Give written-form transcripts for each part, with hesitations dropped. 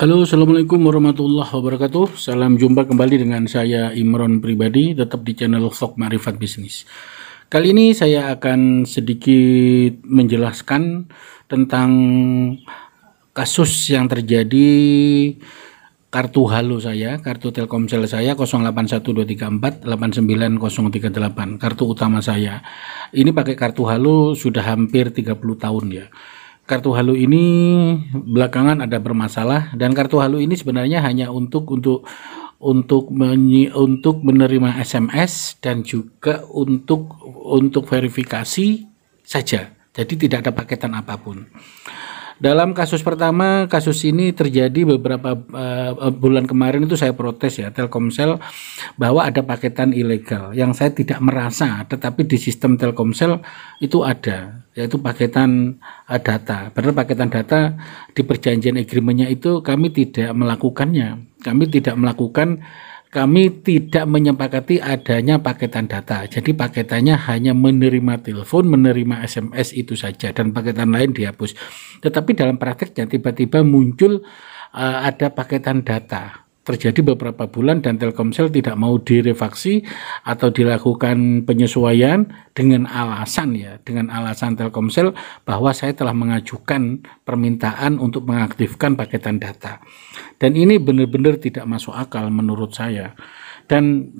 Halo, Assalamualaikum warahmatullahi wabarakatuh. Salam jumpa kembali dengan saya Imron pribadi, tetap di channel Vlog Marifat Bisnis. Kali ini saya akan sedikit menjelaskan tentang kasus yang terjadi kartu halo saya, kartu Telkomsel saya 081234890038, kartu utama saya. Ini pakai kartu halo sudah hampir 30 tahun ya. Kartu halo ini belakangan ada bermasalah, dan kartu halo ini sebenarnya hanya untuk menerima SMS dan juga untuk verifikasi saja. Jadi tidak ada paketan apapun. Dalam kasus pertama, kasus ini terjadi beberapa bulan kemarin, itu saya protes ya Telkomsel bahwa ada paketan ilegal yang saya tidak merasa, tetapi di sistem Telkomsel itu ada, yaitu paketan data. Padahal paketan data di perjanjian agreement-nya itu kami tidak melakukannya. Kami tidak menyepakati adanya paketan data. Jadi paketannya hanya menerima telepon, menerima SMS itu saja, dan paketan lain dihapus. Tetapi dalam prakteknya tiba-tiba muncul ada paketan data. Terjadi beberapa bulan dan Telkomsel tidak mau direfaksi atau dilakukan penyesuaian dengan alasan Telkomsel bahwa saya telah mengajukan permintaan untuk mengaktifkan paketan data. Dan ini benar-benar tidak masuk akal menurut saya. Dan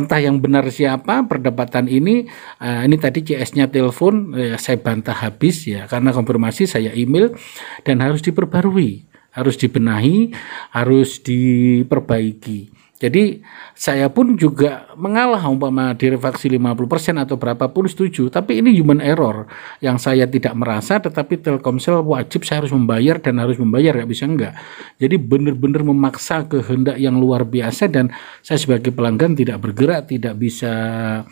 entah yang benar siapa perdebatan ini. Ini tadi CS-nya telepon, saya bantah habis ya, karena konfirmasi saya email dan harus diperbarui, harus dibenahi, harus diperbaiki. Jadi saya pun juga mengalah, umpama direfaksi 50% atau berapapun setuju, tapi ini human error yang saya tidak merasa, tetapi Telkomsel wajib saya harus membayar, dan harus membayar, nggak bisa enggak. Jadi benar-benar memaksa kehendak yang luar biasa, dan saya sebagai pelanggan tidak bergerak, tidak bisa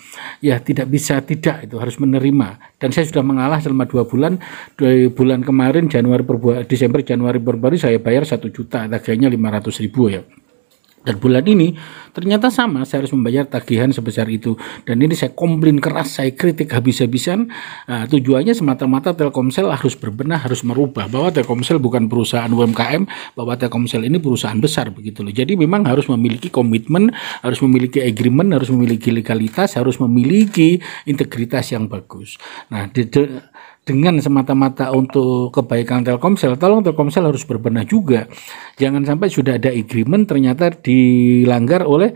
tidak, itu harus menerima. Dan saya sudah mengalah selama 2 bulan. Dari bulan kemarin Desember Januari Februari saya bayar 1 juta, tagihannya 500.000 ya. Dan bulan ini ternyata sama, saya harus membayar tagihan sebesar itu. Dan ini saya komplain keras, saya kritik habis-habisan. Tujuannya semata-mata Telkomsel harus berbenah, harus merubah bahwa Telkomsel bukan perusahaan UMKM, bahwa Telkomsel ini perusahaan besar begitu loh. Jadi memang harus memiliki komitmen, harus memiliki agreement, harus memiliki legalitas, harus memiliki integritas yang bagus. Nah, dengan semata-mata untuk kebaikan Telkomsel, tolong Telkomsel harus berbenah juga. Jangan sampai sudah ada agreement ternyata dilanggar oleh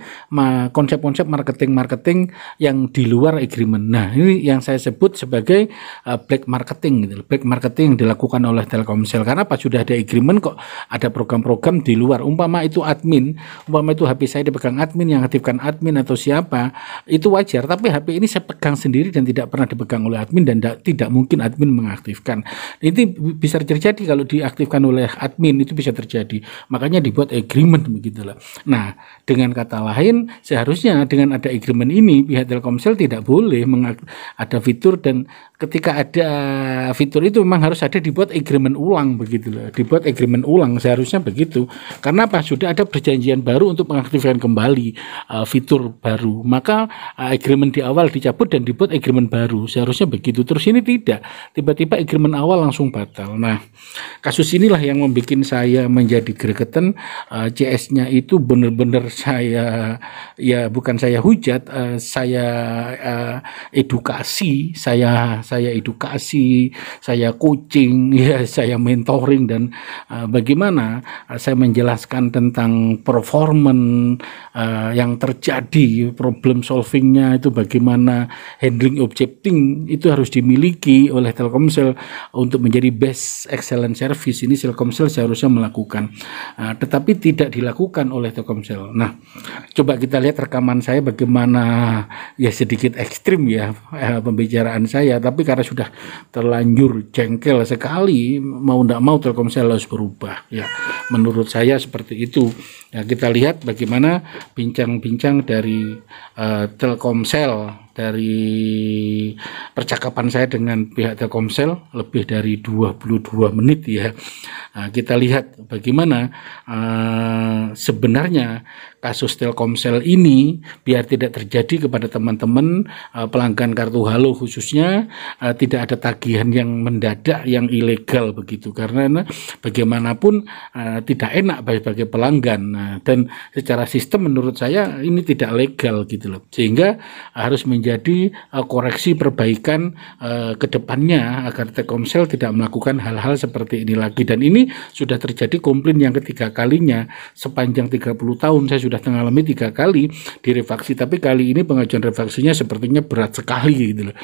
konsep-konsep marketing yang di luar agreement. Nah, ini yang saya sebut sebagai black marketing gitu. Black marketing yang dilakukan oleh Telkomsel. Karena pas sudah ada agreement kok ada program-program di luar. Umpama itu HP saya dipegang admin, yang aktifkan admin atau siapa, itu wajar. Tapi HP ini saya pegang sendiri dan tidak pernah dipegang oleh admin, dan tidak mungkin admin mengaktifkan. Ini bisa terjadi kalau diaktifkan oleh admin, itu bisa terjadi. Makanya dibuat agreement begitulah. Nah, dengan kata lain, seharusnya dengan ada agreement ini pihak Telkomsel tidak boleh ada fitur, dan ketika ada fitur itu memang harus ada dibuat agreement ulang begitulah. Dibuat agreement ulang seharusnya begitu. Karena apa? Sudah ada perjanjian baru untuk mengaktifkan kembali fitur baru. Maka agreement di awal dicabut dan dibuat agreement baru. Seharusnya begitu. Terus ini tidak. Tiba-tiba agreement awal langsung batal. Nah, kasus inilah yang membuat saya menjadi gregetan. CS-nya itu benar-benar saya, ya bukan saya hujat, saya edukasi, saya edukasi, saya coaching, ya saya mentoring, dan bagaimana saya menjelaskan tentang performance yang terjadi, problem solvingnya itu bagaimana, handling objecting itu harus dimiliki oleh Telkomsel untuk menjadi best excellent service. Ini Telkomsel seharusnya melakukan, tetapi tidak dilakukan oleh Telkomsel. Nah, coba kita lihat rekaman saya bagaimana, ya sedikit ekstrim ya pembicaraan saya, tapi karena sudah terlanjur jengkel sekali, mau tidak mau Telkomsel harus berubah. Ya, menurut saya seperti itu. Ya, kita lihat bagaimana bincang-bincang dari Telkomsel, dari percakapan saya dengan pihak Telkomsel lebih dari 22 menit ya. Kita lihat bagaimana sebenarnya kasus Telkomsel ini biar tidak terjadi kepada teman-teman pelanggan kartu Halo khususnya tidak ada tagihan yang mendadak yang ilegal begitu, karena bagaimanapun tidak enak bagi pelanggan. Dan secara sistem menurut saya ini tidak legal gitu loh, sehingga harus menjadi koreksi perbaikan ke depannya agar Telkomsel tidak melakukan hal-hal seperti ini lagi. Dan ini sudah terjadi komplain yang ketiga kalinya sepanjang 30 tahun saya sudah mengalami 3 kali direfaksi, tapi kali ini pengajuan refaksinya sepertinya berat sekali gitu loh.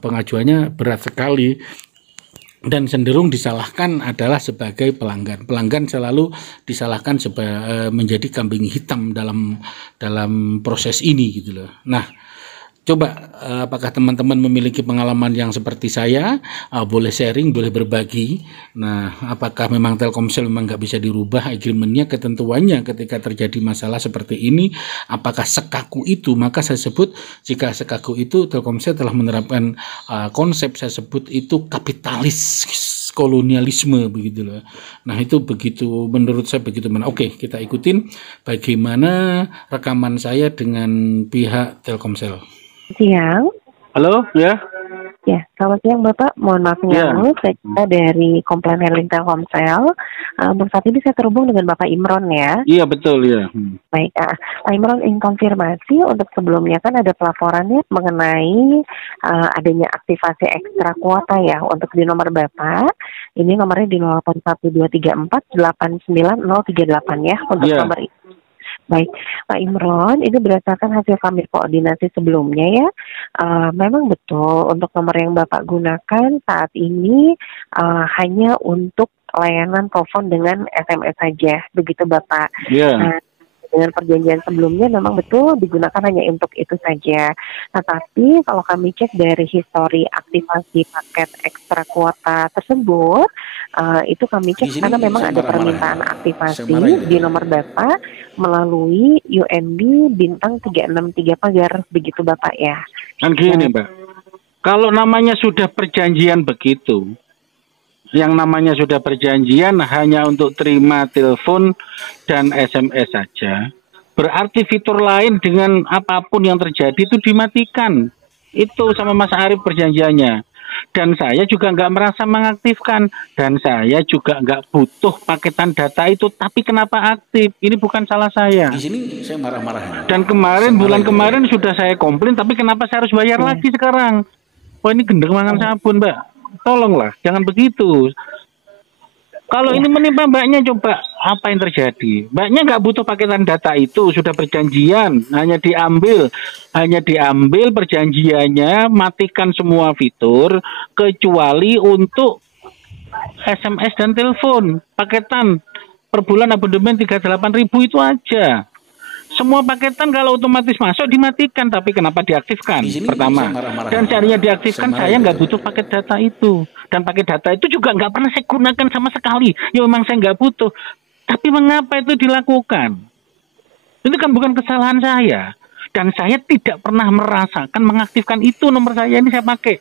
Pengajuannya berat sekali dan cenderung disalahkan adalah sebagai pelanggan. Pelanggan selalu disalahkan menjadi kambing hitam dalam proses ini gitu loh. Nah, coba apakah teman-teman memiliki pengalaman yang seperti saya? Boleh sharing, boleh berbagi. Nah, apakah memang Telkomsel memang nggak bisa dirubah agreementnya, ketentuannya ketika terjadi masalah seperti ini? Apakah sekaku itu? Maka saya sebut jika sekaku itu Telkomsel telah menerapkan konsep saya sebut itu kapitalis kolonialisme begitu loh. Nah itu begitu menurut saya begitu. Oke, kita ikutin bagaimana rekaman saya dengan pihak Telkomsel. Siang. Halo, ya. Ya, selamat siang Bapak. Mohon maaf mengganggu. Saya dari Komplain Handling Telkomsel. Saat ini saya terhubung dengan Bapak Imron ya. Iya betul ya. Baik, Pak Imron ingin konfirmasi untuk sebelumnya kan ada pelaporannya mengenai adanya aktivasi ekstra kuota ya untuk di nomor Bapak. Ini nomornya di 081234899038 ya untuk nomor ini. Baik, Pak Imron, ini berdasarkan hasil kami koordinasi sebelumnya ya, memang betul untuk nomor yang Bapak gunakan saat ini hanya untuk layanan telepon dengan SMS saja, begitu Bapak. Dengan perjanjian sebelumnya memang betul digunakan hanya untuk itu saja. Tetapi kalau kami cek dari histori aktivasi paket ekstra kuota tersebut, itu kami cek karena memang ada permintaan aktivasi di nomor Bapak melalui UNB bintang 363 pagar, begitu Bapak ya. Kan gini Mbak, kalau namanya sudah perjanjian begitu, yang namanya sudah perjanjian hanya untuk terima telepon dan SMS saja, berarti fitur lain dengan apapun yang terjadi itu dimatikan. Itu sama Mas Arief perjanjiannya. Dan saya juga nggak merasa mengaktifkan. Dan saya juga nggak butuh paketan data itu. Tapi kenapa aktif? Ini bukan salah saya. Di sini saya marah-marah. Dan bulan kemarin sudah saya komplain, tapi kenapa saya harus bayar lagi sekarang? Wah ini gendeng mangan sabun Mbak. Tolonglah, jangan begitu. Kalau ini menimpa Mbaknya, coba apa yang terjadi? Mbaknya nggak butuh paketan data itu, sudah perjanjian, hanya diambil perjanjiannya, matikan semua fitur, kecuali untuk SMS dan telepon. Paketan per bulan abodemen 38.000 itu aja. Semua paketan kalau otomatis masuk dimatikan, tapi kenapa diaktifkan? Pertama, dan carinya diaktifkan saya nggak butuh paket data itu, dan paket data itu juga nggak pernah saya gunakan sama sekali. Ya memang saya nggak butuh, tapi mengapa itu dilakukan? Itu kan bukan kesalahan saya, dan saya tidak pernah merasakan mengaktifkan itu nomor saya ini saya pakai,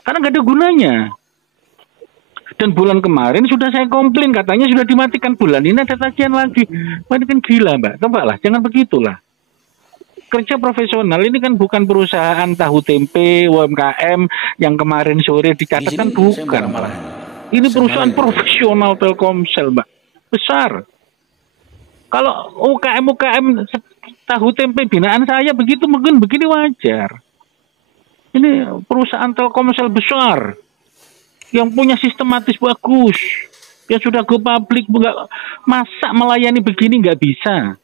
karena nggak ada gunanya. Dan bulan kemarin sudah saya komplain, katanya sudah dimatikan, bulan ini ada tagihan lagi. Wah ini kan gila Mbak, coba lah, jangan begitulah. Kerja profesional ini kan bukan perusahaan tahu tempe, UMKM yang kemarin sore dikatakan bukan. Ini perusahaan profesional Telkomsel Mbak, besar. Kalau UKM tahu tempe binaan saya begitu mungkin begini wajar. Ini perusahaan Telkomsel besar, yang punya sistematis bagus, yang sudah go public, masa melayani begini nggak bisa.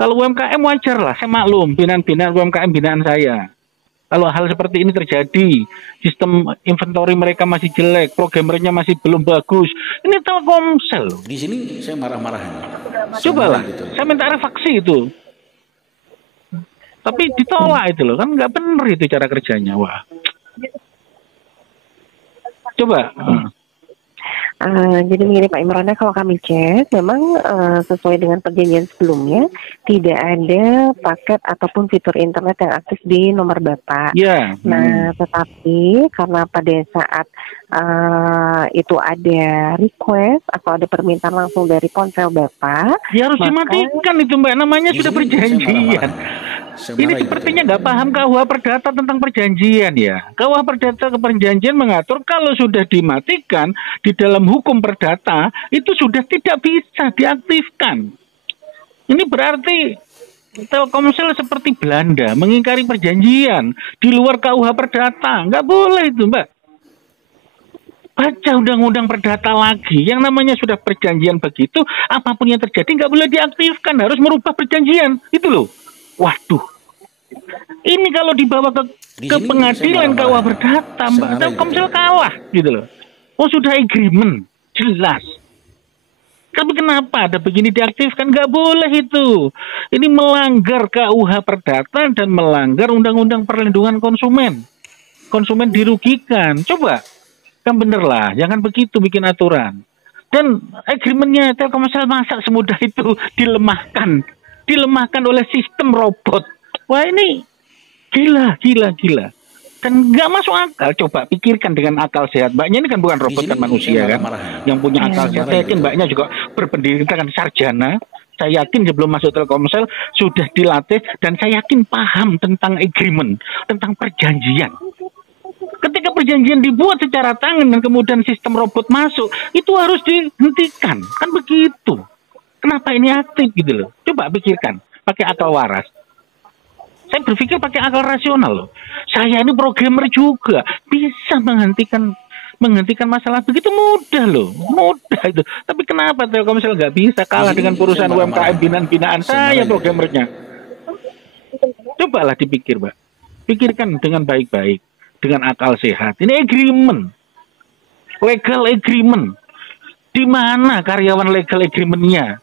Kalau UMKM wajar lah, saya maklum, binaan-binaan UMKM binaan saya. Kalau hal seperti ini terjadi, sistem inventory mereka masih jelek, programmernya masih belum bagus, ini Telkomsel. Di sini saya marah-marah. Cobalah, saya minta refaksi itu. Tapi ditolak itu loh, kan nggak benar itu cara kerjanya, wah. Coba. Jadi begini Pak Imron, kalau kami cek memang sesuai dengan perjanjian sebelumnya tidak ada paket ataupun fitur internet yang aktif di nomor Bapak. Ya. Nah, tetapi karena pada saat itu ada request atau ada permintaan langsung dari ponsel Bapak, Ya harus dimatikan itu Mbak, namanya sudah perjanjian. Ini sepertinya nggak paham KUH Perdata tentang perjanjian ya. KUH Perdata ke perjanjian mengatur kalau sudah dimatikan di dalam hukum perdata itu sudah tidak bisa diaktifkan. Ini berarti Telkomsel seperti Belanda mengingkari perjanjian di luar KUH Perdata. Nggak boleh itu Mbak. Baca undang-undang perdata lagi. Yang namanya sudah perjanjian begitu, apapun yang terjadi nggak boleh diaktifkan, harus merubah perjanjian. Itu loh. Waduh, ini kalau dibawa ke pengadilan KUH Perdata, Mbak, Telkomsel kalah, gitu loh. Oh sudah agreement, jelas. Tapi kenapa ada begini diaktifkan? Nggak boleh itu. Ini melanggar KUH Perdata dan melanggar Undang-Undang Perlindungan Konsumen. Konsumen dirugikan. Coba, kan bener lah, jangan begitu bikin aturan. Dan agreementnya Telkomsel masa semudah itu dilemahkan oleh sistem robot. Wah ini gila. Dan nggak masuk akal. Coba pikirkan dengan akal sehat. Mbaknya ini kan bukan robot, kan manusia kan. Yang punya akal sehat. Saya yakin mbaknya juga berpendidikan sarjana. Saya yakin sebelum masuk Telkomsel sudah dilatih. Dan saya yakin paham tentang agreement. Tentang perjanjian. Ketika perjanjian dibuat secara tangan dan kemudian sistem robot masuk, itu harus dihentikan. Kan begitu. Kenapa ini aktif gitu loh? Coba pikirkan, pakai akal waras. Saya berpikir pakai akal rasional loh. Saya ini programmer juga, bisa menghentikan masalah begitu mudah loh. Mudah itu. Tapi kenapa Telkomsel nggak bisa kalah dengan perusahaan UMKM binaan saya programmernya? Cobalah dipikir, Mbak. Pikirkan dengan baik-baik, dengan akal sehat. Ini agreement. Legal agreement. Di mana karyawan legal agreement-nya?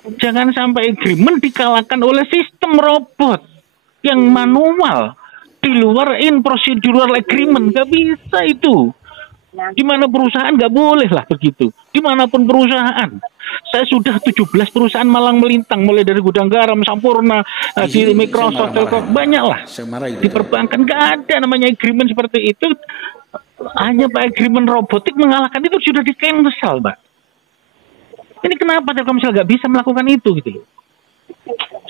Jangan sampai agreement dikalahkan oleh sistem robot yang manual di luar procedural agreement. Gak bisa itu. Di mana perusahaan gak boleh lah begitu. Dimanapun perusahaan. Saya sudah 17 perusahaan malang melintang, mulai dari Gudang Garam, Sampurna, di Microsoft, Telkom, banyak lah. Di perbankan gak ada namanya agreement seperti itu. Hanya Pak agreement robotik mengalahkan itu sudah di-cancel, Mbak. Ini kenapa Telkomsel nggak bisa melakukan itu gitu?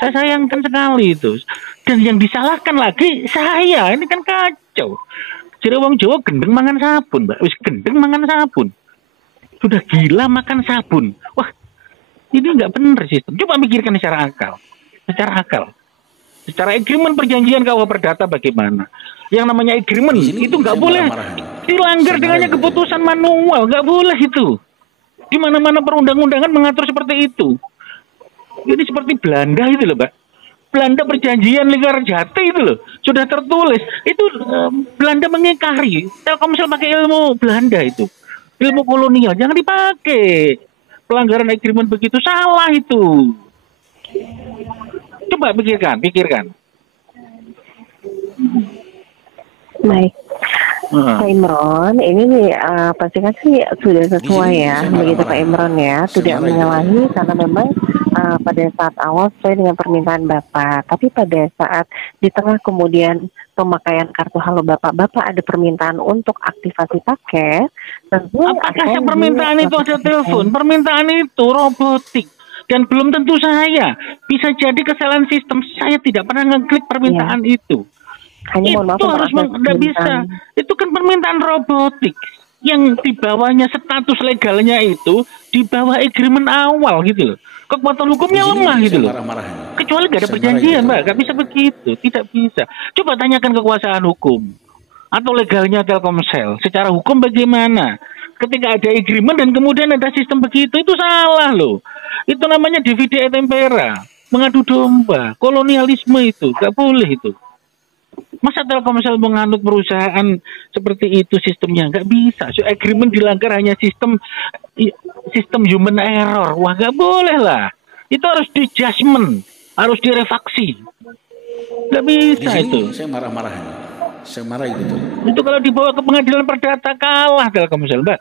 Saya sayangkan sekali itu. Dan yang disalahkan lagi saya, ini kan kacau. Jadi wong Jawa gendeng mangan sabun, Mbak. Wis gendeng mangan sabun. Sudah gila makan sabun. Wah, ini nggak benar sistem. Coba mikirkan secara akal. Secara agreement perjanjian KUH Perdata bagaimana? Yang namanya agreement itu nggak boleh dilanggar dengannya keputusan manual, nggak boleh itu. Di mana-mana perundang-undangan mengatur seperti itu. Ini seperti Belanda itu loh, Mbak. Belanda perjanjian Linggarjati itu loh. Sudah tertulis. Itu Belanda mengingkari. Telkomsel pakai ilmu Belanda itu. Ilmu kolonial. Jangan dipakai. Pelanggaran agreement begitu salah itu. Coba pikirkan. Baik. Pak Imron, ini pastikan sih sudah sesuai ya, begitu Pak Imron ya, tidak menyalahi karena memang pada saat awal sesuai dengan permintaan Bapak, tapi pada saat di tengah kemudian pemakaian kartu Halo Bapak ada permintaan untuk aktivasi paket, tentu apakah permintaan itu ada telepon, permintaan itu robotik. Dan belum tentu saya, bisa jadi kesalahan sistem, saya tidak pernah ngeklik permintaan itu. Hanya itu harus nggak bisa. Itu kan permintaan robotik yang di bawahnya status legalnya itu di bawah agreement awal gitu loh. Kekuatan hukumnya lemah gitu loh. Kecuali nggak ada perjanjian, Mbak, nggak bisa begitu, tidak bisa. Coba tanyakan kekuasaan hukum atau legalnya Telkomsel. Secara hukum bagaimana? Ketika ada agreement dan kemudian ada sistem begitu, itu salah loh. Itu namanya divide et impera, mengadu domba, kolonialisme itu, nggak boleh itu. Masa Telkomsel menganut perusahaan seperti itu sistemnya? Nggak bisa. So, agreement dilanggar hanya sistem human error. Wah, nggak boleh lah. Itu harus di judgment, harus direfaksi. Nggak bisa itu. Saya marah-marah. Saya marah gitu. Itu kalau dibawa ke pengadilan perdata kalah Telkomsel, Mbak.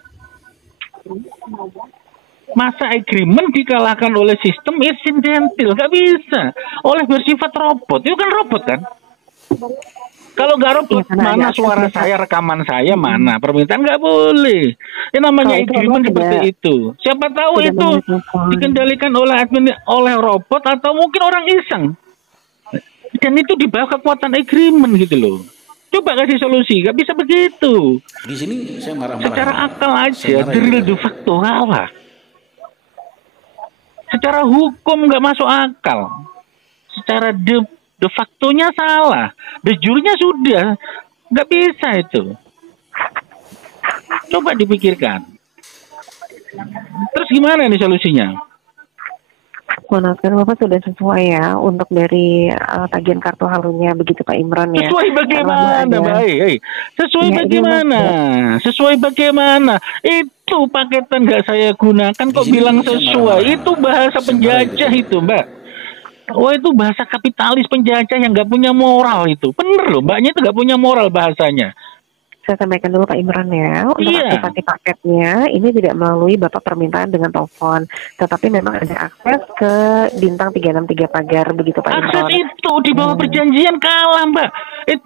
Masa agreement dikalahkan oleh sistem insidental? Nggak bisa. Oleh bersifat robot. Itu kan robot kan? Kalau nggak robot, Iya, karena mana ada suara akses saya, rekaman saya, mana permintaan? Nggak boleh. Ini namanya Kalau itu agreement memang seperti tidak itu. Siapa tahu tidak itu melalui telepon. dikendalikan oleh admin, oleh robot, atau mungkin orang iseng. Dan itu di bawah kekuatan agreement gitu loh. Coba kasih solusi, nggak bisa begitu. Di sini saya marah-marah. Secara akal Saya aja, marah drill gitu. de facto kalah. Secara hukum nggak masuk akal. Secara de factonya salah. De jure-nya sudah. Nggak bisa itu. Coba dipikirkan. Terus gimana nih solusinya? Menurutkan Bapak sudah sesuai ya untuk dari tagihan kartu halunya begitu Pak Imron ya. Sesuai bagaimana, Mbak? Sesuai Ya, ini bagaimana? Sesuai bagaimana? Itu paketan nggak saya gunakan kok sini bilang saya sesuai. marah-marah. Itu bahasa Saya penjajah marah itu, Mbak. Oh, itu bahasa kapitalis penjajah yang nggak punya moral itu. Bener loh, Mbaknya itu nggak punya moral bahasanya. Saya sampaikan dulu Pak Imron ya, untuk Iya. aktivasi paketnya ini tidak melalui Bapak permintaan dengan telepon, tetapi memang ada akses ke bintang 363 pagar begitu Pak Akses Imron. itu di bawah perjanjian kalah, Mbak.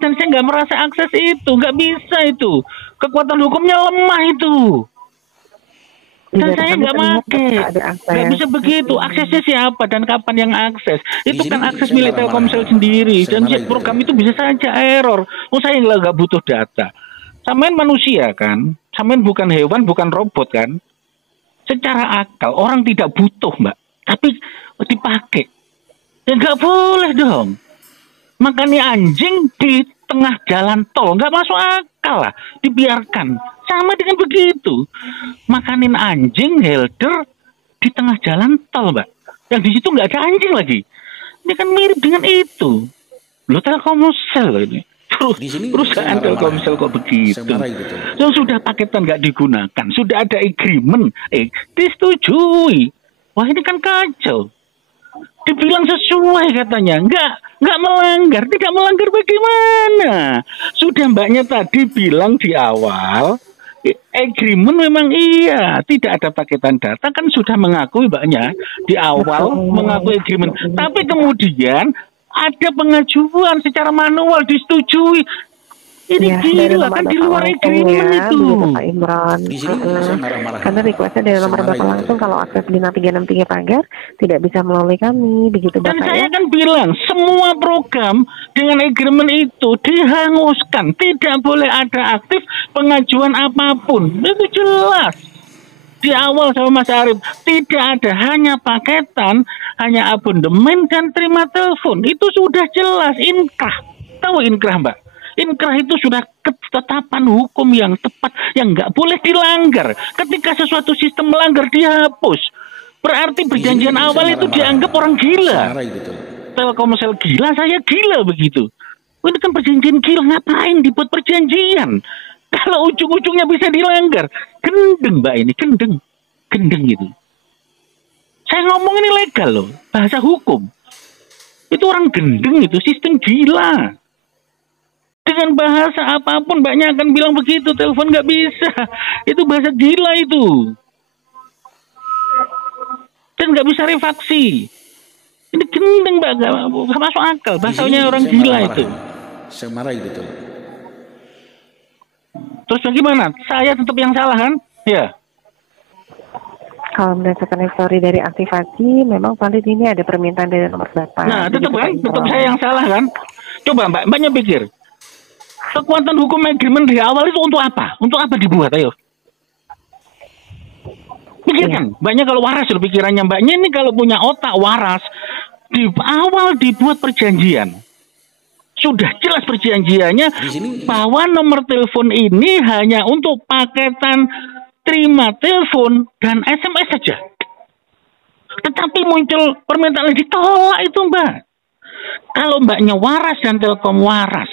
Dan saya nggak merasa akses itu, nggak bisa itu. Kekuatan hukumnya lemah itu. Dan Tidak, saya kami nggak terlihat make, ada akses. nggak bisa begitu. Aksesnya siapa dan kapan yang akses? Itu Di kan sini akses saya milik marah-marah. Telkomsel sendiri. Saya Dan marah gitu. program itu bisa saja error. Oh, saya nggak butuh data. Samain manusia kan, samain bukan hewan, bukan robot kan. Secara akal orang tidak butuh, Mbak, tapi dipakai. Ya nggak boleh dong. Makanya anjing di tengah jalan tol nggak masuk akal lah, dibiarkan. Sama dengan begitu. Makanin anjing helder di tengah jalan tol, Mbak. Yang di situ nggak ada anjing lagi. Ini kan mirip dengan itu. Lo Telkomsel loh ini. Di sini Perusahaan saya marah-marah. Telkomsel kok begitu. Saya marah gitu. Yang sudah paketan nggak digunakan, sudah ada agreement, disetujui. Wah ini kan kacau. Dibilang sesuai katanya, nggak melanggar, tidak melanggar bagaimana? Sudah mbaknya tadi bilang di awal, agreement memang iya, tidak ada paketan data kan sudah mengakui mbaknya di awal mengakui agreement, tapi kemudian ada pengajuan secara manual disetujui. Ini Ya, dari gila nomor kan di Bapak luar langsung agreement ya, itu. begitu Pak Imron. Di sini saya marah-marah. Karena requestnya dari nomor Saya marah Bapak gitu. langsung kalau akses bintang 363 pagar tidak bisa melalui kami, begitu Dan Bapak saya ya. kan bilang semua program dengan agreement itu dihanguskan, tidak boleh ada aktif pengajuan apapun. Itu jelas. Di awal sama Mas Arief tidak ada, hanya paketan, hanya abonemen dan terima telepon. Itu sudah jelas inkrah. Tahu inkrah, Mbak? Inkrah itu sudah ketetapan hukum yang tepat yang nggak boleh dilanggar. Ketika sesuatu sistem melanggar dihapus. Berarti perjanjian Saya awal itu marah-marah. dianggap orang Saya gila. marah gitu. Telkomsel gila, saya gila begitu. Ini kan perjanjian gila, ngapain dibuat perjanjian? Kalau ujung-ujungnya bisa dilanggar, gendeng Mbak ini, gendeng gitu. Saya ngomong ini legal loh, bahasa hukum. Itu orang gendeng itu, sistem gila. Dengan bahasa apapun mbaknya akan bilang begitu, telepon nggak bisa. Itu bahasa gila itu. Dan nggak bisa refaksi. Ini gendeng mbak, nggak masuk akal. Bahasanya orang gila itu. Saya marah gitu. Terus bagaimana? Saya tetap yang salah kan? Ya. Kalau berdasarkan histori dari aktivasi, memang valid ini ada permintaan dari nomor Bapak. Nah, tetap begitu, kan? Pak Tetap Imron. saya yang salah kan? Coba mbaknya pikir. Kekuatan hukum agreement di awal itu untuk apa? Untuk apa dibuat? Ayo. Pikirkan. Mbaknya kalau waras loh pikirannya. Mbaknya ini kalau punya otak waras. Di awal dibuat perjanjian. Sudah jelas perjanjiannya Di sini bahwa nomor telepon ini hanya untuk paketan terima telepon dan SMS saja. Tetapi muncul permintaan ditolak itu mbak. Kalau mbaknya waras dan Telkom waras,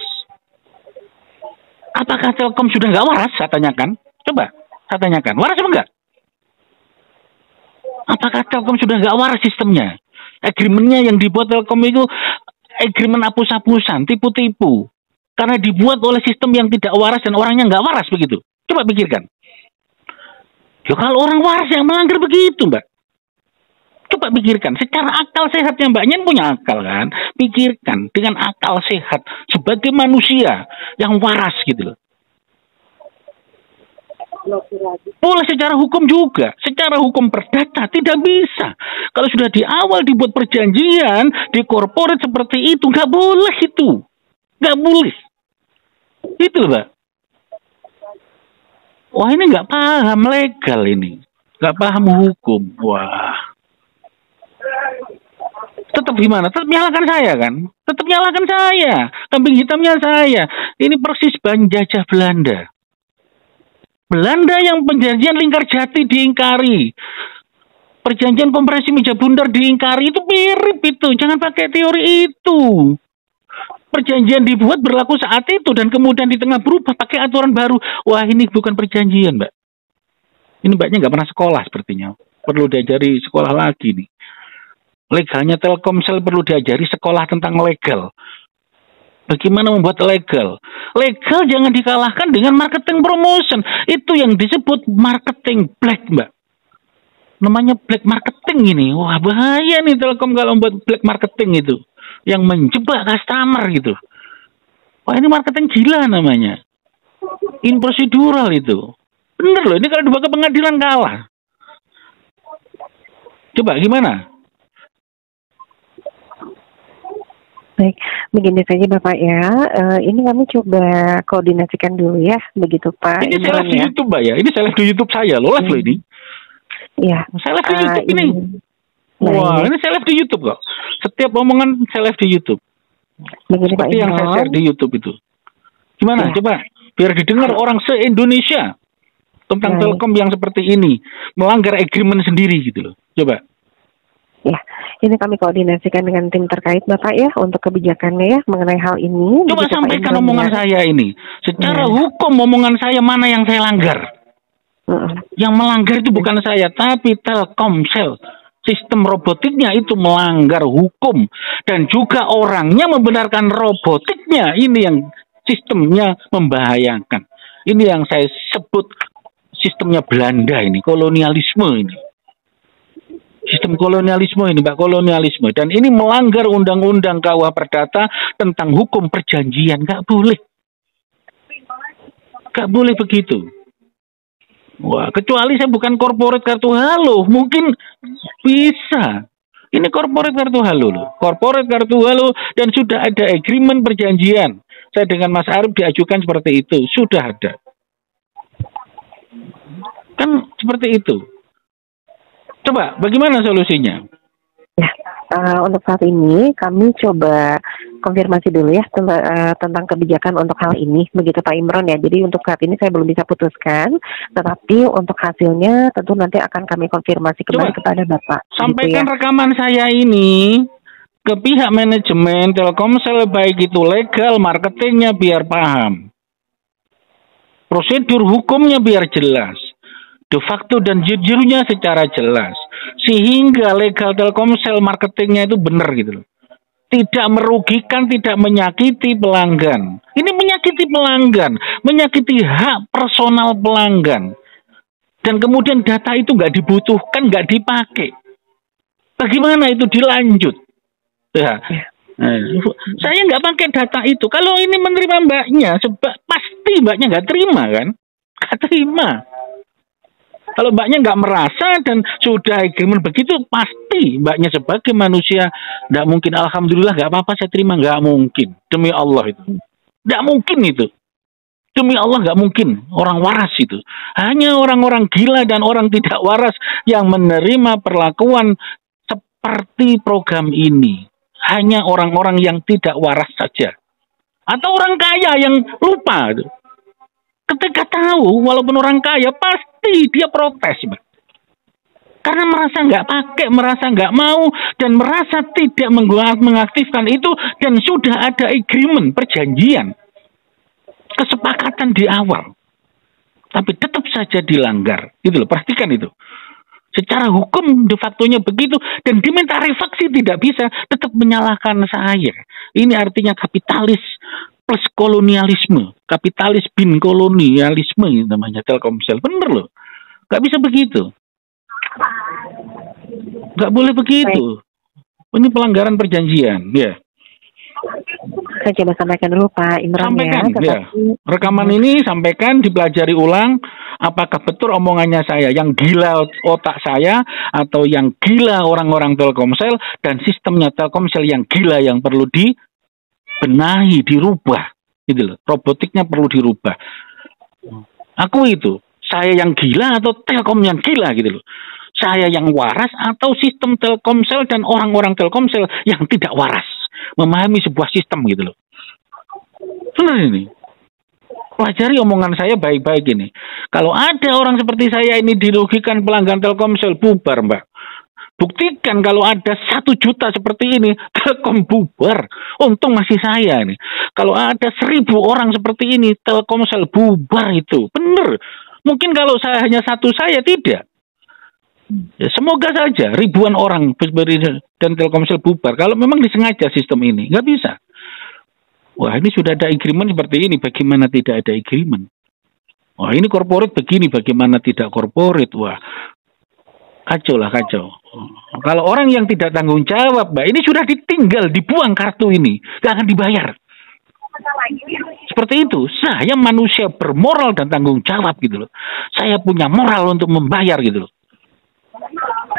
apakah Telkom sudah nggak waras? Saya tanyakan. Coba saya tanyakan. Waras apa enggak? Apakah Telkom sudah nggak waras sistemnya? Agreementnya yang dibuat Telkom itu agreement hapus-hapusan, tipu-tipu. Karena dibuat oleh sistem yang tidak waras dan orangnya nggak waras begitu. Coba pikirkan. Ya kalau orang waras yang melanggar begitu, Mbak. Coba pikirkan, secara akal sehatnya Mbak Nyen punya akal kan? Pikirkan dengan akal sehat sebagai manusia yang waras gitu loh. Boleh secara hukum juga, secara hukum perdata tidak bisa. Kalau sudah di awal dibuat perjanjian di korporat seperti itu, nggak boleh itu, nggak boleh. Itu loh, Mbak. Wah ini nggak paham legal ini, nggak paham hukum. Wah. Tetap gimana? Tetap nyalakan saya kan? Tetap nyalakan saya. Kambing hitamnya saya. Ini persis penjajah Belanda. Belanda yang perjanjian Lingkar Jati diingkari. Perjanjian Kompresi Meja Bundar diingkari. Itu mirip itu. Jangan pakai teori itu. Perjanjian dibuat berlaku saat itu dan kemudian di tengah berubah pakai aturan baru. Wah ini bukan perjanjian, Mbak. Ini Mbaknya nggak pernah sekolah sepertinya. Perlu diajari sekolah lagi nih. Legalnya Telkomsel perlu diajari sekolah tentang legal. Bagaimana membuat legal? Legal jangan dikalahkan dengan marketing promotion. Itu yang disebut marketing black, Mbak. Namanya black marketing ini. Wah bahaya nih Telkom kalau membuat black marketing itu. Yang menjebak customer gitu. Wah ini marketing gila namanya. Ini prosedural itu. Bener loh, ini kalau dibawa ke pengadilan kalah. Coba gimana? Baik, begini saja Bapak ya. Ini kami coba koordinasikan dulu ya, begitu Pak. Ini saya live di YouTube, Mbak ya. Ini saya live di YouTube saya loh, live loh ini. Iya. Saya live di YouTube ini. Wah, ini saya live di YouTube kok. Setiap omongan saya live di YouTube. Begini, seperti Pak yang saya share di YouTube itu. Gimana? Ya. Coba biar didengar orang se-Indonesia tentang Telkom yang seperti ini melanggar agreement sendiri gitu loh. Coba. Ya, ini kami koordinasikan dengan tim terkait Bapak ya untuk kebijakannya ya mengenai hal ini. Coba sampaikan omongan saya ini. Secara hukum omongan saya mana yang saya langgar? Yang melanggar itu bukan saya, tapi Telkomsel. Sistem robotiknya itu melanggar hukum. Dan juga orangnya membenarkan robotiknya. Ini yang sistemnya membahayakan. Ini yang saya sebut sistemnya Belanda ini, kolonialisme ini. Sistem kolonialisme ini, Mbak, kolonialisme. Dan ini melanggar undang-undang KUH Perdata tentang hukum perjanjian. Nggak boleh. Nggak boleh begitu. Wah, kecuali saya bukan korporat kartu halo. Mungkin bisa. Ini korporat kartu halo loh. Korporat kartu halo dan sudah ada agreement perjanjian. Saya dengan Mas Arif diajukan seperti itu. Sudah ada. Kan seperti itu. Coba, bagaimana solusinya? Ya, untuk saat ini kami coba konfirmasi dulu ya tentang kebijakan untuk hal ini, begitu Pak Imron ya. Jadi untuk saat ini saya belum bisa putuskan, tetapi untuk hasilnya tentu nanti akan kami konfirmasi kembali kepada Bapak. Sampaikan gitu ya. Rekaman saya ini ke pihak manajemen Telkomsel baik itu legal, marketingnya biar paham. Prosedur hukumnya biar jelas. De facto dan jujurnya secara jelas. Sehingga legal Telkomsel marketingnya itu benar gitu loh. Tidak merugikan, tidak menyakiti pelanggan. Ini menyakiti pelanggan. Menyakiti hak personal pelanggan. Dan kemudian data itu nggak dibutuhkan, nggak dipakai. Bagaimana itu dilanjut? Ya. Saya nggak pakai data itu. Kalau ini menerima Mbaknya, pasti Mbaknya nggak terima kan? Nggak terima. Kalau Mbaknya nggak merasa dan sudah agreement begitu, pasti Mbaknya sebagai manusia nggak mungkin. Alhamdulillah nggak apa-apa saya terima, nggak mungkin. Demi Allah itu, nggak mungkin itu. Demi Allah nggak mungkin. Orang waras itu hanya orang-orang gila dan orang tidak waras yang menerima perlakuan seperti program ini. Hanya orang-orang yang tidak waras saja, atau orang kaya yang lupa. Ketika tahu, walaupun orang kaya, pasti dia protes, Mbak. Karena merasa nggak pakai, merasa nggak mau, dan merasa tidak mengaktifkan itu, dan sudah ada agreement, perjanjian, kesepakatan di awal. Tapi tetap saja dilanggar. Gitu loh, perhatikan itu. Secara hukum de factonya begitu, dan diminta refaksi tidak bisa, tetap menyalahkan saya. Ini artinya kapitalis plus kolonialisme, kapitalis bin kolonialisme namanya Telkomsel. Bener loh. Nggak bisa begitu. Nggak boleh begitu. Ini pelanggaran perjanjian, ya. Saya coba sampaikan dulu Pak Imran Sampaikan, ya. Rekaman ini sampaikan, dipelajari ulang. Apakah betul omongannya saya yang gila otak saya, atau yang gila orang-orang Telkomsel, dan sistemnya Telkomsel yang gila yang perlu dibenahi, dirubah. Gitu loh. Robotiknya perlu dirubah. Aku itu, saya yang gila atau Telkom yang gila gitu loh. Saya yang waras atau sistem Telkomsel dan orang-orang Telkomsel yang tidak waras memahami sebuah sistem gitu loh. Benar ini. Pelajari omongan saya baik-baik ini. Kalau ada orang seperti saya ini dirugikan pelanggan Telkomsel, bubar Mbak. Buktikan kalau ada 1 juta seperti ini, Telkom bubar. Untung masih saya ini. Kalau ada 1000 orang seperti ini, Telkomsel bubar itu. Benar. Mungkin kalau saya hanya 1 saya, tidak. Ya, semoga saja ribuan orang dan Telkomsel bubar. Kalau memang disengaja sistem ini, nggak bisa. Wah, ini sudah ada agreement seperti ini, bagaimana tidak ada agreement? Wah, ini corporate begini, bagaimana tidak corporate? Wah, kacau lah, kacau. Kalau orang yang tidak tanggung jawab, Mbak, ini sudah ditinggal, dibuang kartu ini, nggak akan dibayar. Seperti itu, saya manusia bermoral dan tanggung jawab gitu loh. Saya punya moral untuk membayar gitu loh.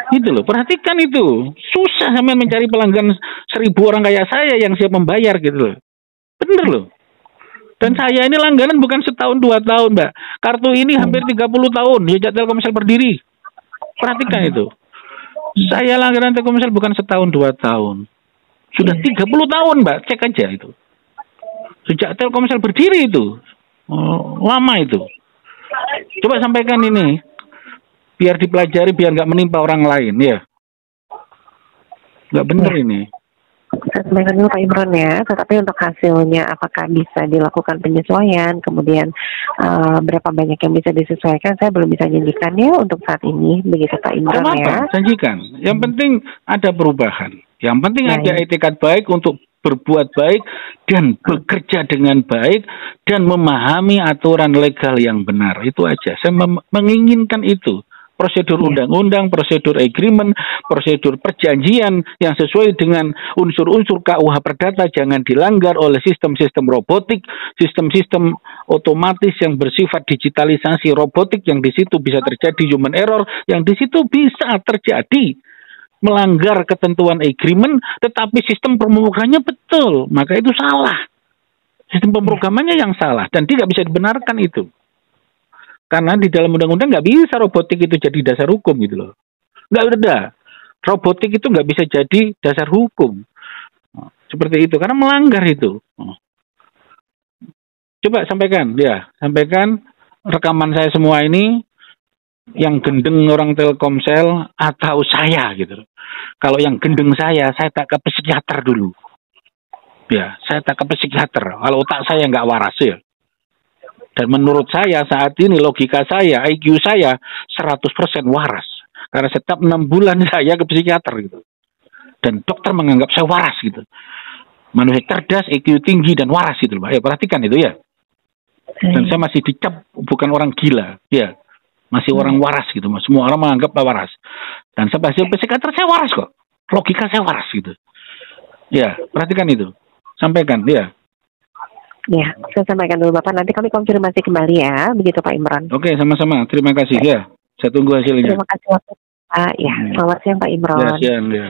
Gitu loh, perhatikan itu. Susah sampai mencari pelanggan 1000 orang kayak saya yang siap membayar gitu loh. Bener loh. Dan saya ini langganan bukan setahun 2 tahun, Mbak. Kartu ini hampir 30 tahun sejak Telkomsel berdiri. Perhatikan itu. Saya langganan Telkomsel bukan setahun 2 tahun. Sudah 30 tahun, Mbak. Cek aja itu. Sejak Telkomsel berdiri itu. Lama itu. Coba sampaikan ini. Biar dipelajari, biar nggak menimpa orang lain, ya. Nggak bener ini. Saya sampaikan dulu Pak Imron ya, tetapi untuk hasilnya apakah bisa dilakukan penyesuaian, kemudian berapa banyak yang bisa disesuaikan, saya belum bisa janjikan ya untuk saat ini, begitu Pak Imron ya. Janjikan. Yang penting ada perubahan. Yang penting ada etikat baik untuk berbuat baik dan bekerja dengan baik dan memahami aturan legal yang benar. Itu aja. Saya menginginkan itu. Prosedur undang-undang, prosedur agreement, prosedur perjanjian yang sesuai dengan unsur-unsur KUH Perdata jangan dilanggar oleh sistem-sistem robotik, sistem-sistem otomatis yang bersifat digitalisasi robotik yang di situ bisa terjadi human error, yang di situ bisa terjadi melanggar ketentuan agreement, tetapi sistem pemrogramannya betul, maka itu salah. Sistem pemrogramannya yang salah dan tidak bisa dibenarkan itu. Karena di dalam undang-undang nggak bisa robotik itu jadi dasar hukum gitu loh. Nggak ada. Robotik itu nggak bisa jadi dasar hukum. Seperti itu. Karena melanggar itu. Coba sampaikan. Ya, sampaikan rekaman saya semua ini. Yang gendeng orang Telkomsel atau saya gitu. Kalau yang gendeng saya tak ke psikiater dulu. Ya, saya tak ke psikiater. Kalau otak saya nggak waras ya. Dan menurut saya saat ini logika saya, IQ saya 100% waras. Karena setiap 6 bulan saya ke psikiater gitu. Dan dokter menganggap saya waras gitu. Manusia cerdas, IQ tinggi dan waras gitu. Ya, perhatikan itu ya. Dan saya masih dicap bukan orang gila. Ya, masih orang waras gitu. Semua orang menganggap waras. Dan saya pasti psikiater saya waras kok. Logika saya waras gitu. Ya, perhatikan itu. Sampaikan, ya. Ya, saya sampaikan dulu Bapak. Nanti kami konfirmasi kembali ya, begitu Pak Imran. Oke, sama-sama. Terima kasih ya. Saya tunggu hasilnya. Terima kasih Pak. Ya, selamat siang Pak Imran. Ya, siang ya.